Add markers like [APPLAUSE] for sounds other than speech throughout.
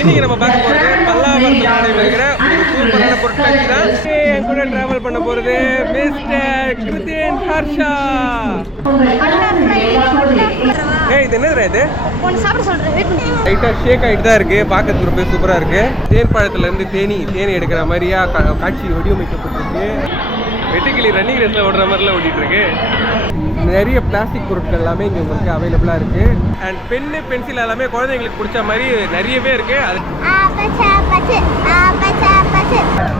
இன்னைக்கு நம்ம பார்க்க போறது பல்லாவரத்தில் நடைபெறுகிற ஒரு சூப்பரான பொருட்காட்சி தான். என் கூட டிராவல் பண்ண போறது மிஸ்டர் கிருத்தின் ஹர்ஷா. ஏய் இது என்னதுடா இது? ஒன்று சாப்பிட லைட்டாக ஷேக் ஆகிட்டு தான் இருக்கு. பார்க்கறதுக்கு ரொம்ப சூப்பராக இருக்கு. தேன் பழத்துல இருந்து தேனி தேனி எடுக்கிற மாதிரியா கா- காட்சி வடிவமைக்கப்பட்டிருக்கு. வெட்டுக்கிளி ரன்னிங் ரேஸில் ஓடுற மாதிரிலாம் ஓடிட்டு இருக்கு நிறைய பிளாஸ்டிக் பொருட்கள் எல்லாமே இங்கே உங்களுக்கு அவைலபிளாக இருக்கு. அண்ட் பென்னு பென்சில் எல்லாமே குழந்தைங்களுக்கு பிடிச்ச மாதிரி நிறையவே இருக்கு. அது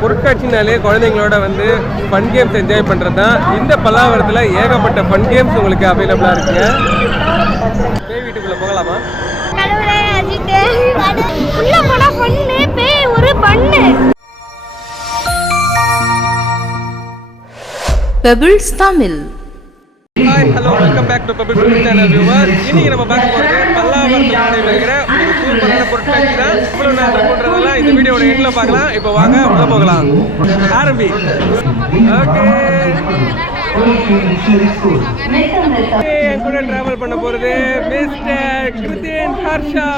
பொருட்காட்சினாலே குழந்தைங்களோட வந்து ஃபன் கேம்ஸ் என்ஜாய் பண்ணுறது தான் இந்த பல்லாவரத்தில் ஏகப்பட்ட ஃபன் கேம்ஸ் உங்களுக்கு அவைலபிளாக இருக்குங்க பேய் வீட்டுக்குள்ளே போகலாமா? கடவுளே அஜிட்டு உள்ள போனா பொண்ணு பேய் ஒரு பண்ணு. Pebbles Tamil hi hello welcome back to bubble food channel viewer இன்னைக்கு நம்ம பார்க்க போகிறது பல்லாவரத்தில் நடைபெறுகிற ஒரு சூப்பரான பொருட்காட்சி தான் இவ்வளோ நேரம் பண்ணுறதெல்லாம் இந்த வீடியோட எண்டில் பார்க்கலாம். இப்போ வாங்க உள்ள போகலாம். ஆரம்பி. ஓகே என் கூட டிராவல் பண்ண போகிறது மிஸ்டர் கிருத்தின் ஹர்ஷா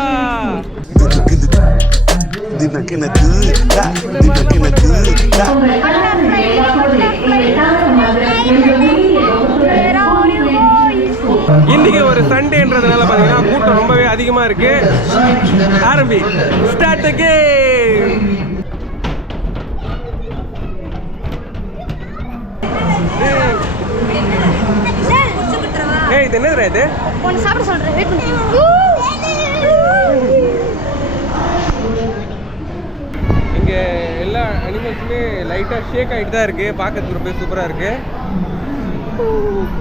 தினக்கினக்கு தினக்கினக்கு இன்னைக்கு ஒரு சண்டேன்றதுனால பார்த்தீங்கன்னா கூட்டம் ரொம்பவே அதிகமாக இருக்கு. ஆரம்பி ஸ்டார்ட் கேம் ஏய் இது என்னதுடா இது? ஒன்று சாப்பிட சொல்கிறேன் வெயிட் பண்ணி இங்கே எல்லா அனிமல்ஸுமே லைட்டாக ஷேக் ஆகிட்டு தான் இருக்குது பார்க்கறதுக்கு ரொம்ப சூப்பராக இருக்குது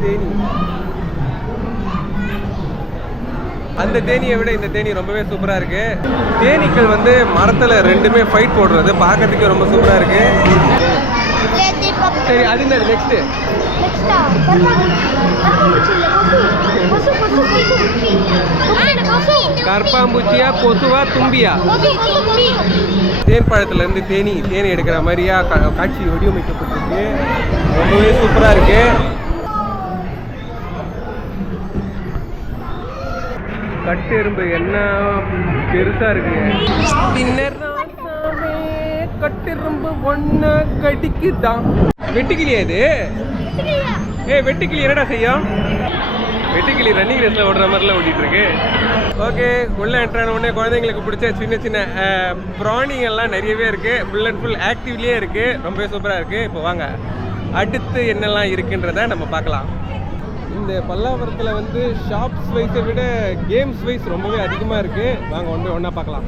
தேனி. அந்த தேனியை விட இந்த தேனி ரொம்பவே சூப்பராக இருக்குது தேனீக்கள் வந்து மரத்தில் ரெண்டுமே ஃபைட் போடுறது. பார்க்கறதுக்கே ரொம்ப சூப்பராக இருக்குது சரி அது என்ன நெக்ஸ்ட்டு நெக்ஸ்ட்டா கற்பாம்பூச்சியா கொசுவா தும்பியா? தேன் பழத்துலேருந்து தேனி தேனி எடுக்கிற மாதிரியா கா- காட்சி வடிவமைக்கப்பட்டிருக்கு. ரொம்பவே சூப்பராக இருக்கு. கட்டெரும்பு என்ன பெருசா இருக்குங்க பின்னர் கட்டெரும்பு ஒன்ன கடிக்குதான் வெட்டுக்கிளியா இது? ஏய் வெட்டுக்கிளி என்னடா செய்யும்? வெட்டுக்கிளி ரன்னிங் ரேஸ்ல ஓடுற மாதிரிலாம் ஓடிட்டு இருக்கு. ஓகே உள்ள என்ட்ரான உடனே குழந்தைங்களுக்கு பிடிச்ச சின்ன சின்ன அஹ், நிறையவே இருக்கு. ஃபுல் அண்ட் ஃபுல் ஆக்டிவ்லேயே இருக்கு. ரொம்பவே சூப்பராக இருக்கு. இப்போ வாங்க அடுத்து என்னெல்லாம் இருக்குன்றத நம்ம பார்க்கலாம். இந்த பல்லாவரத்தில் வந்து ஷாப்ஸ் வைஸை விட கேம்ஸ் வைஸ் ரொம்பவே அதிகமாக இருக்குது வாங்க ஒன்று ஒன்றா பார்க்கலாம்.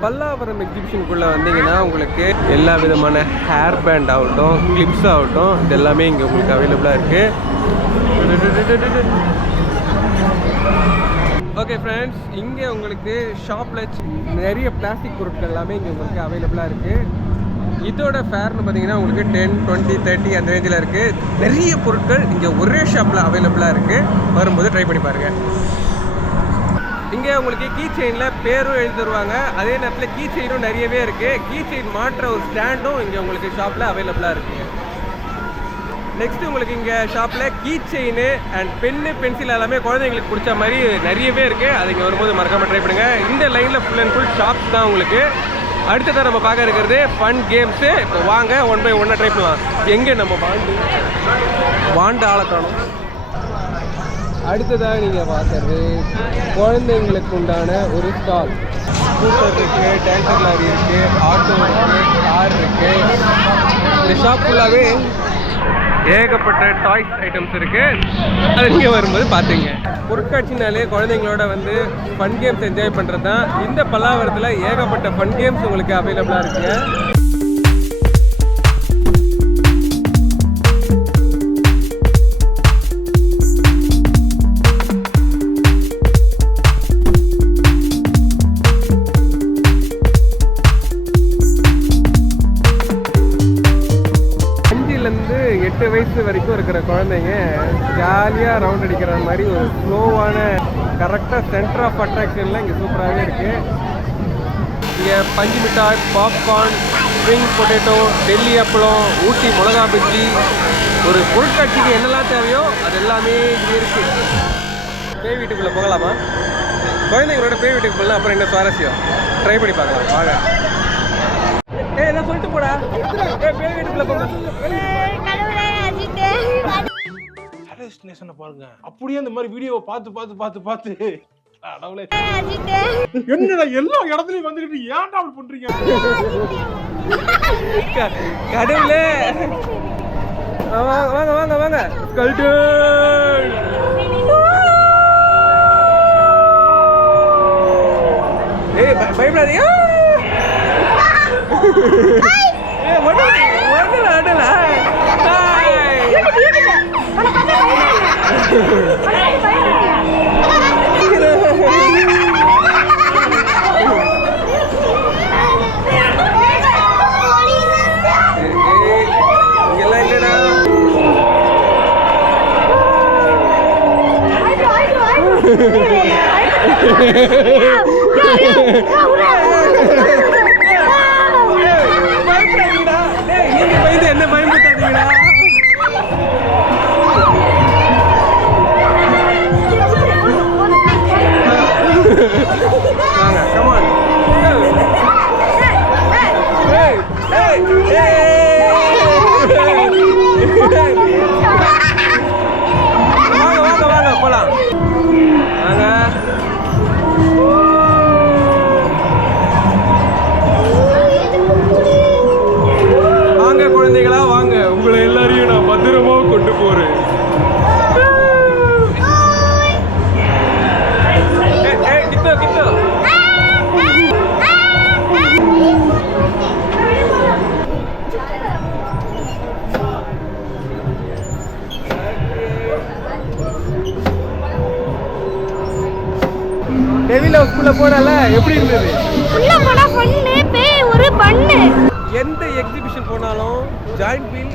பல்லாவரம் எக்ஸிபிஷனுக்குள்ளே வந்தீங்கன்னா உங்களுக்கு எல்லா விதமான ஹேர் பேண்ட் ஆகட்டும் கிளிப்ஸ் ஆகட்டும் இது எல்லாமே இங்கே உங்களுக்கு அவைலபிளாக இருக்குது ஓகே ஃப்ரெண்ட்ஸ் இங்கே உங்களுக்கு ஷாப்பில் நிறைய பிளாஸ்டிக் பொருட்கள் எல்லாமே இங்கே உங்களுக்கு அவைலபிளாக இருக்குது இதோட ஃபேர்னு பார்த்தீங்கன்னா உங்களுக்கு டென் டுவெண்ட்டி தேர்ட்டி அந்த ரேஞ்சில் இருக்குது நிறைய பொருட்கள் இங்கே ஒரே ஷாப்பில் அவைலபிளாக இருக்குது வரும்போது ட்ரை பண்ணி பாருங்கள் இங்கே உங்களுக்கு கீ செயினில் பேரும் எழுதி தருவாங்க. அதே நேரத்தில் கீ செயினும் நிறையவே இருக்குது கீ செயின் மாற்ற ஒரு ஸ்டாண்டும் இங்கே உங்களுக்கு ஷாப்பில் அவைலபிளாக இருக்குது நெக்ஸ்ட்டு உங்களுக்கு இங்கே ஷாப்பில் key chain and pen pencil எல்லாமே குழந்தைங்களுக்கு பிடிச்ச மாதிரி நிறையவே இருக்குது அது இங்கே வரும்போது மறக்காமல் ட்ரை பண்ணுங்க. இந்த லைனில் ஃபுல் அண்ட் ஃபுல் ஷாப்ஸ் தான் உங்களுக்கு. அடுத்ததாக நம்ம பார்க்க இருக்கிறது ஃபன் கேம்ஸு இப்போ வாங்க ஒன் பை ஒன்னாக ட்ரை பண்ணலாம். எங்கே நம்ம வாண்டு? வாண்டு ஆளை காணும். அடுத்ததாக நீங்கள் பார்க்குறது குழந்தைங்களுக்கு உண்டான ஒரு ஸ்டால் ஸ்கூட்டர் இருக்குது டேங்கர் லாரி இருக்குது ஆட்டோ இருக்குது கார் இருக்குது இந்த ஷாப் ஃபுல்லாகவே ஏகப்பட்ட டாய்ஸ் ஐட்டம்ஸ் இருக்கு. அது வரும்போது பார்த்துங்க பொருட்காட்சினாலே குழந்தைங்களோட வந்து ஃபன் கேம்ஸ் என்ஜாய் பண்ணுறது தான் இந்த பல்லாவரத்தில் ஏகப்பட்ட ஃபன் கேம்ஸ் உங்களுக்கு அவைலபிளாக இருக்குங்க எட்டு வயசு வரைக்கும் இருக்கிற குழந்தைங்க ஜாலியாக ரவுண்ட் அடிக்கிற மாதிரி ஒரு ஸ்லோவான கரெக்டாக சென்டர் ஆஃப் அட்ராக்ஷன்லாம் இங்கே சூப்பராகவே இருக்குது இங்கே பஞ்சு மிட்டாய் பாப்கார்ன் ஸ்ப்ரிங் பொட்டேட்டோ டெல்லி அப்பளம் ஊட்டி மிளகா பஜ்ஜி ஒரு பொருட்காட்சிக்கு என்னெல்லாம் தேவையோ அது எல்லாமே இங்கே இருக்குது பேய் வீட்டுக்குள்ளே போகலாமா? குழந்தைங்களோட பேய் வீட்டுக்கு போகலாம் அப்புறம் என்ன சுவாரஸ்யம்? ட்ரை பண்ணி பார்க்கலாம். வாங்க. ஏ என்ன சொல்லிட்டு போடா. பேய் வீட்டுக்குள்ளே போங்க. டெஸ்டினேஷனை பாருங்க. அப்படியே அந்த மாதிரி வீடியோவை பார்த்து பார்த்து பார்த்து பார்த்து. என்னடா எல்லா இடத்துலயும் வந்துட்டு ஏன்டா அப்படி பண்றீங்க? கடவுளே. வாங்க வாங்க வாங்க வாங்க. கல்ட்டு ஏய் பய- பயப்படாதீங்க. [LAUGHS] ஏய் ไม่ได้ไหม டெவில ஸ்கூல்ல போறல எப்படி இருந்தது? உள்ள போனா பொண்ணு பேய் ஒரு பண்ணு. எந்த எக்ஸிபிஷன் போனாலும் ஜாயிண்ட் வீல்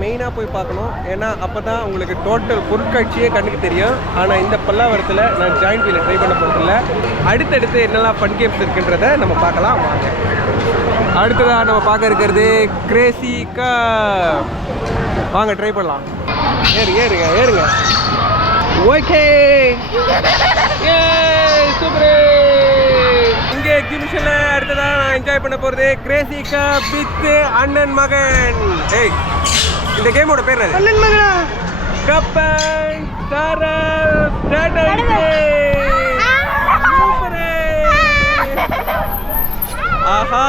மெயினாக போய் பார்க்கணும். ஏன்னா அப்போ தான் உங்களுக்கு டோட்டல் பொருட்காட்சியே கண்ணுக்கு தெரியும். ஆனால் இந்த பல்லாவரத்தில் நான் ஜாயிண்ட் வீலை ட்ரை பண்ண போகிறதில்ல அடுத்தடுத்து என்னெல்லாம் ஃபன் கேம்ஸ் இருக்குன்றத நம்ம பார்க்கலாம் வாங்க. அடுத்ததாக நம்ம பார்க்க இருக்கிறது கிரேசி கா வாங்க ட்ரை பண்ணலாம். ஏறு ஏறுங்க ஏறுங்க. ஓகே [LAUGHS] இங்கே எக்ஸிபிஷன்ல அடுத்ததா நான் என்ஜாய் பண்ண போறது கிரேசி கப் வித் அண்ணன் மகன். ஏய் இந்த கேமோட பேர் அண்ணன் மகனா? கப்பன் ஸ்ட்ராட்டஜி ஆஹா!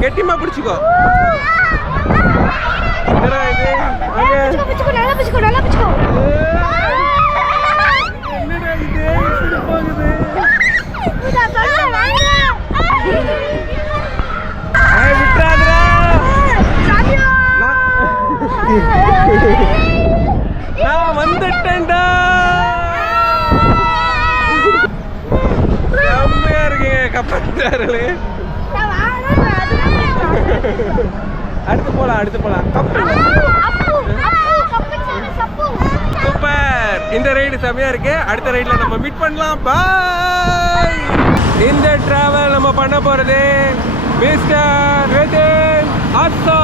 கெட்டிமா பிடிச்சிக்கோ. என்னடா இது? நல்லா பிச்சுக்கோ நல்லா இப்படி போகுது. நான் வந்துட்டேன்டா. செம்மையா இருக்கீங்க கப்பல்காரர்களே அடுத்து போலாம் அடுத்து போலாம். கப்பல் இந்த ரைடு செமையாக இருக்குது அடுத்த ரைடில் நம்ம மீட் பண்ணலாம் பாய் இந்த ட்ராவல் நம்ம பண்ண போகிறது மிஸ்டர் ரிதின் அத்தோ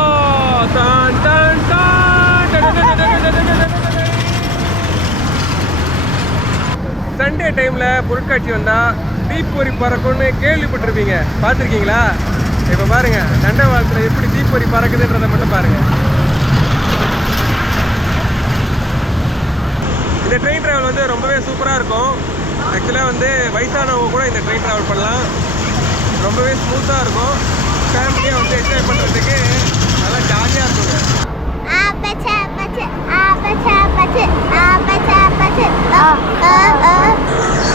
டான் டான் டான் சண்டே டைமில் பொருட்காட்சி வந்தால் தீப்பொறி பறக்கும்னு கேள்விப்பட்டிருப்பீங்க பார்த்துருக்கீங்களா இப்போ பாருங்கள் தண்டை வாரத்தில் எப்படி தீப்பொறி பறக்குதுன்றதை மட்டும் பாருங்கள் இந்த ட்ரெயின் ட்ராவல் வந்து ரொம்பவே சூப்பராக இருக்கும். ஆக்சுவலாக வந்து வயசானவங்க கூட இந்த ட்ரெயின் ட்ராவல் பண்ணலாம். ரொம்பவே ஸ்மூத்தாக இருக்கும். ஃபேமிலியாக வந்து என்ஜாய் பண்ணுறதுக்கு நல்லா ஜாலியாக இருக்குங்க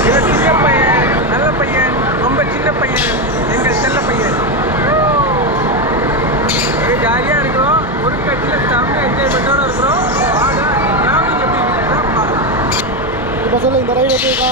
இவன் சின்ன பையன் நல்ல பையன் ரொம்ப சின்ன பையன் எங்கள் செல்ல பையன். ஜாலியாக இருக்கிறோம். ஒரு கட்சியில் செம்ம என்ஜாய்மெண்ட்டோட இருக்கிறோம். चलो इधर ही बचेगा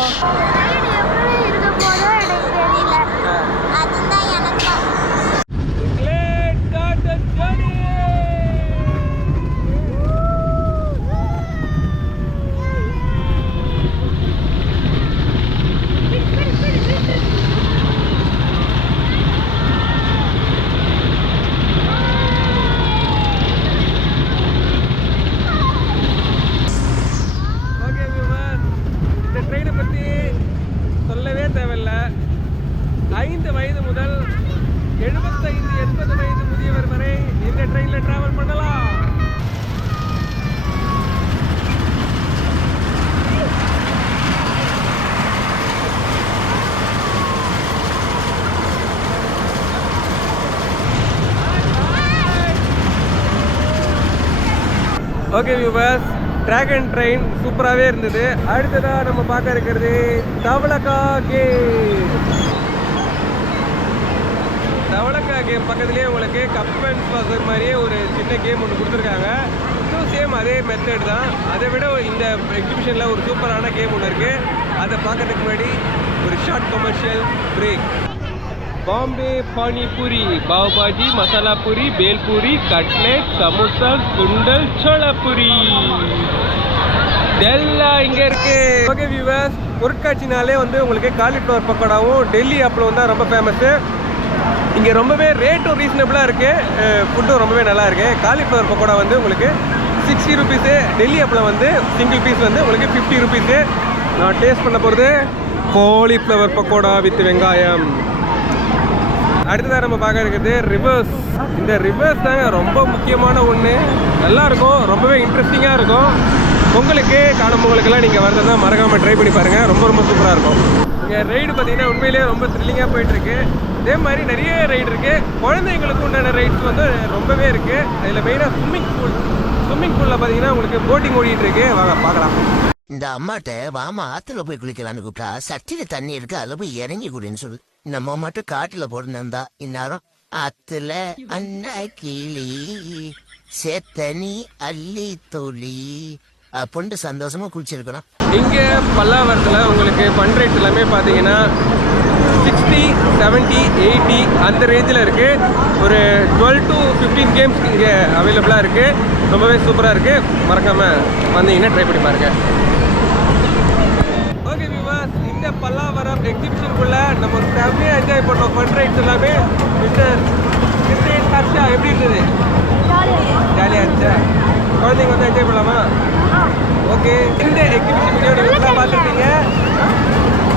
ஓகே வியூவர்ஸ் டிராகன் ட்ரெயின் சூப்பராகவே இருந்தது. அடுத்ததாக நம்ம பார்க்க இருக்கிறது தவளக்கா கேம் தவளக்கா கேம் பக்கத்துலேயே உங்களுக்கு கப் அண்ட் ஸ்பாசர் மாதிரியே ஒரு சின்ன கேம் ஒன்று கொடுத்துருக்காங்க. இதுவும் சேம் அதே மெத்தட் தான். அதை விட இந்த எக்ஸிபிஷனில் ஒரு சூப்பரான கேம் ஒன்று இருக்குது அதை பார்க்கறதுக்கு முன்னாடி ஒரு short commercial break Bombay panipuri pavbhaji masala puri bhelpuri cutlet samosa சுண்டல் சோளபூரி. இதெல்லாம் இங்கே இருக்கு. ஓகே வியூவர்ஸ் பொருட்காட்சினாலே வந்து உங்களுக்கு காலிஃப்ளவர் பக்கோடாவும் டெல்லி அப்பளம் தான் ரொம்ப ஃபேமஸ்ஸு இங்கே ரொம்பவே ரேட்டும் ரீசனபிளாக இருக்குது ஃபுட்டும் ரொம்பவே நல்லா இருக்குது காலிஃப்ளவர் பக்கோடா வந்து உங்களுக்கு சிக்ஸ்டி ருபீஸு டெல்லி அப்பளம் வந்து சிங்கிள் பீஸ் வந்து உங்களுக்கு ஃபிஃப்டி ருபீஸு நான் டேஸ்ட் பண்ண போகிறது காலிஃப்ளவர் பக்கோடா வித் வெங்காயம். அடுத்ததாக நம்ம பார்க்க இருக்கிறது ரிவர்ஸ் இந்த ரிவர்ஸ் தாங்க ரொம்ப முக்கியமான ஒன்று நல்லா இருக்கும் ரொம்பவே இன்ட்ரெஸ்டிங்காக இருக்கும். பொங்கலுக்கு காணும் பொங்கலுக்கெல்லாம் நீங்கள் வரதுனா மறக்காமல் ட்ரை பண்ணி பாருங்கள் ரொம்ப ரொம்ப சூப்பராக இருக்கும். இங்கே ரைடு பார்த்தீங்கன்னா உண்மையிலேயே ரொம்ப த்ரில்லிங்காக போயிட்டுருக்கு. இதே மாதிரி நிறைய ரைடு இருக்குது குழந்தைங்களுக்கு உண்டான ரைட்ஸ் வந்து ரொம்பவே இருக்குது அதில் மெயினாக ஸ்விம்மிங் பூல் ஸ்விம்மிங் பூலில் பார்த்தீங்கன்னா உங்களுக்கு போட்டிங் ஓடிட்டுருக்கு. வாங்க பார்க்கலாம். இந்த அம்மாட்ட வாமா ஆத்துல போய் குளிக்கலாம்னு கூப்பிட்டா சட்டியில தண்ணி இருக்கு அதுல போய் இறங்கி குடின்னு சொல்லு. நம்ம மட்டும் காட்டுல போடுனா இந்நேரம். ஆத்துல அண்ணா கிளி சேத்தனி அள்ளி தொழி. பொண்டு சந்தோஷமா குளிச்சிருக்கணும். இங்கே பல்லாவரத்தில் உங்களுக்கு ஃபன் ரேட் எல்லாமே பார்த்தீங்கன்னா சிக்ஸ்டி செவன்ட்டி எயிட்டி அந்த ரேஞ்சில் இருக்குது ஒரு டுவெல் டு ஃபிஃப்டீன் கேம்ஸ் இங்கே அவைலபிளாக இருக்குது ரொம்பவே சூப்பராக இருக்குது மறக்காமல் வந்தீங்கன்னா ட்ரை பண்ணி பாருங்கள் பல்லாவரம் எக்ஸிபிஷனுக்குள்ளே நம்ம ஃபேமிலியாக என்ஜாய் பண்ணோம் ஃபன் ரைட்ஸ் எல்லாமே. மிஸ்டர் கிருஷ்ணன் ஹர்ஷா எப்படி இருந்தது? ஜாலியாக இருந்துச்சா? குழந்தைங்க வந்து என்ஜாய் பண்ணலாமா? ஓகே இந்த எக்ஸிபிஷன் வீடியோ நீங்கள் பார்த்துருக்கீங்க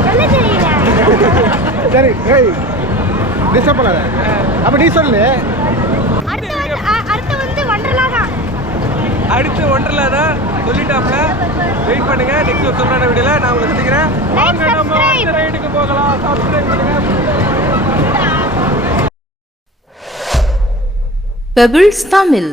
சொல்ல தெரியல சரி ஏய் டிஸ்டர்ப் பண்ணாத. அப்ப நீ சொல்லு. அடுத்து வந்து வண்டர்லா தான். அடுத்து ஒன்றரை தான். சொல்லிட்டாப்ல வெயிட் பண்ணுங்க. நெக்ஸ்ட் ஒரு சூப்பரான வீடியோல நான் உங்களை சந்திக்கிறேன். வாங்க நம்ம. அடுத்த ரைடுக்கு போகலாம். சப்ஸ்கிரைப் பண்ணுங்க. பெபிள்ஸ் தமிழ்